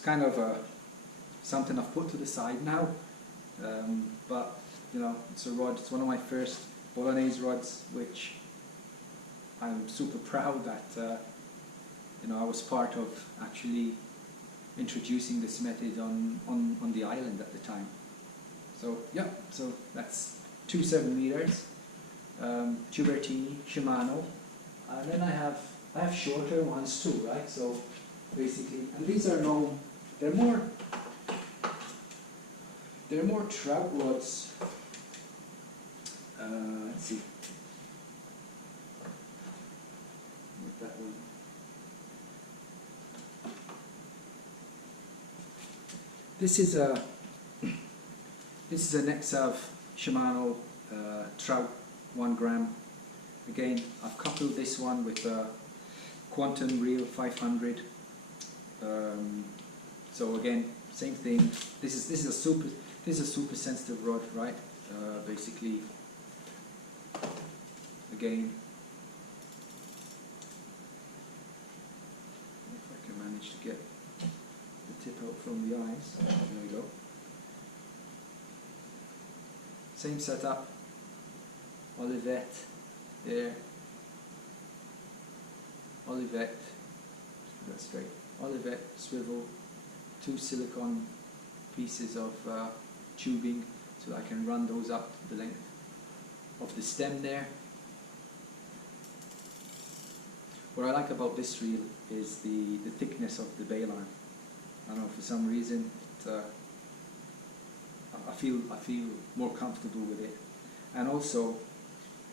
it's kind of something I've put to the side now, but you know, it's a rod. It's one of my first Bolognese rods, which I'm super proud that you know, I was part of actually introducing this method on the island at the time. So yeah, so that's 2 7-meters, Tubertini, Shimano, and then I have shorter ones too, right? So basically, and these are they're more trout rods. Let's see, with that one. This is an XAV Shimano trout 1 gram. Again, I've coupled this one with a Quantum Reel 500. So again, same thing. This is a super sensitive rod, right? Basically, again, if I can manage to get the tip out from the eyes. There we go. Same setup. Olivette there. Olivette. That's straight. Olivette, swivel, 2 silicone pieces of tubing, so I can run those up the length of the stem there. What I like about this reel is the thickness of the bail arm. I don't know, for some reason I feel more comfortable with it. And also,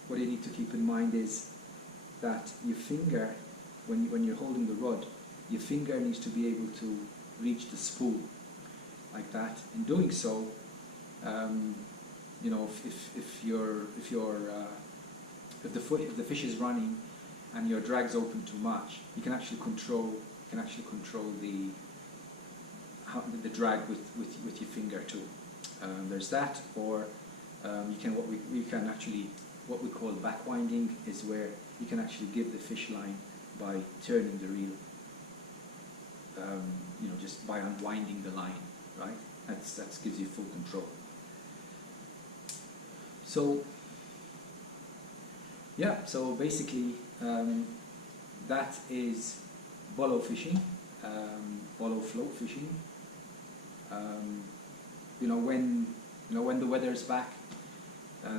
what you need to keep in mind is that your finger, when you're holding the rod, your finger needs to be able to reach the spool like that. In doing so, you know, if the fish is running and your drag's open too much, you can actually control the drag with your finger too. There's that, or you can what we call back winding, is where you can actually give the fish line by turning the reel. You know, just by unwinding the line, right? That gives you full control. So yeah, so basically that is Bolo fishing, Bolo float fishing. You know, when the weather is back,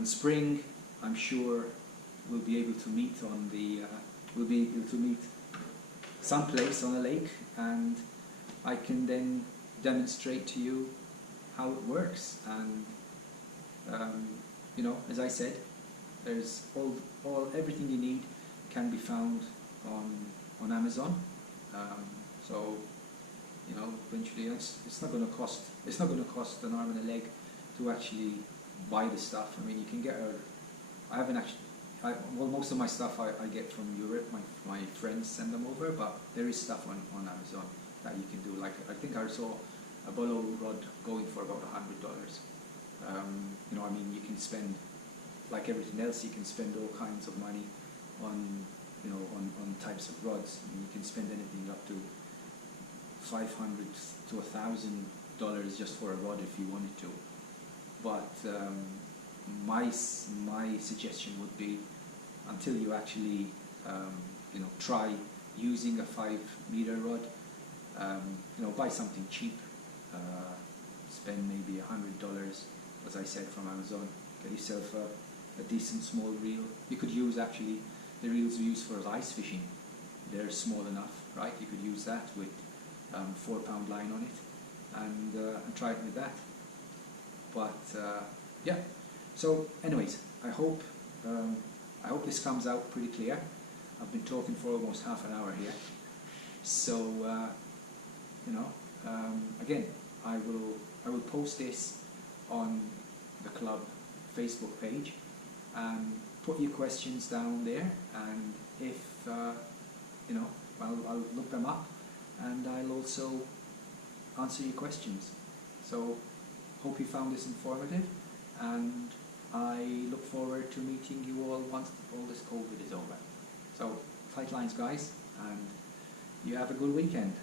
spring, I'm sure we'll be able to meet someplace on a lake, and I can then demonstrate to you how it works. And you know, as I said, there's everything you need can be found on Amazon. So you know, eventually it's not going to cost an arm and a leg to actually buy the stuff. I mean, you can get most of my stuff I get from Europe. My friends send them over, but there is stuff on Amazon that you can do. Like, I think I saw a Bolo rod going for about $100. You know, I mean, you can spend, like everything else, you can spend all kinds of money on, you know, on types of rods. I mean, you can spend anything up to $500 to $1,000 just for a rod if you wanted to. But my suggestion would be, until you actually you know, try using a 5-meter rod, you know, buy something cheap. Spend maybe $100, as I said, from Amazon. Get yourself a decent small reel. You could use actually the reels we use for ice fishing. They're small enough, right? You could use that with 4-pound line on it, and try it with that. But yeah. So, anyways, I hope this comes out pretty clear. I've been talking for almost half an hour here. So you know, again, I will post this on the club Facebook page, and put your questions down there, and if you know, I'll look them up, and I'll also answer your questions. So hope you found this informative, and I look forward to meeting you all once all this COVID is over. So tight lines, guys, and you have a good weekend.